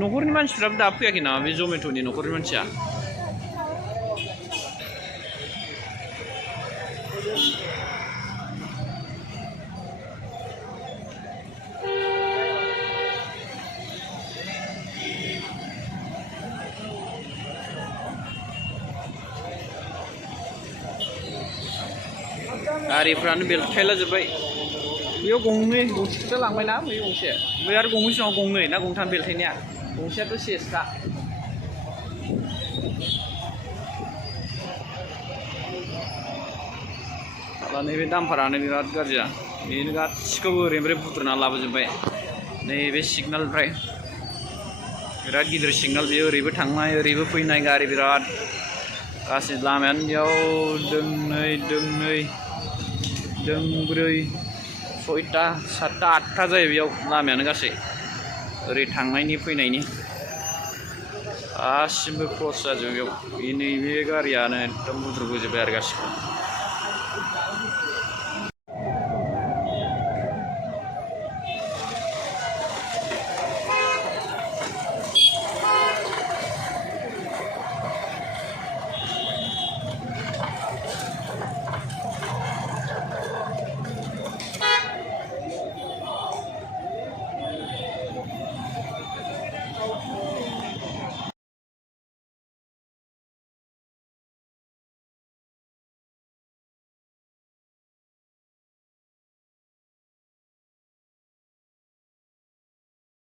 न'खरनि मानसिफ्राबो दाबो फैयाखै नामा बे जमेट'नि न'खरनि मानसिया? गारिफ्रानो बेलथायला जोब्बाय। बेयाव गंनै गंसेसो लांबायना बै गंसे, बै आरो गंनै सिगाङाव गंनै ना गंथाम बेलथायनाया? गंसेयाथ' सेसखा। नैबे दामफारानो बिराद गाज्रिया, बेनो गासिखौबो ओरैनिफ्राय बुद्रुना लाबोजोब्बाय। नैबे सिगनालनिफ्राय बिराद गिदिर सिगनाल, बेयो ओरैबो थांनाय ओरैबो फैनाय गारि बिराद। गासै लामायानो बेयाव दोंनै दोंब्रै सयथा सातथा आठथा जायो बेयाव लामायानो गासै, ओरै थांनायनि फैनायनि गासिबो क्रस जाजोबो बेयाव। नैबे गारियानो एकदम बुद्रुबोजोब्बाय आरो गासिबो।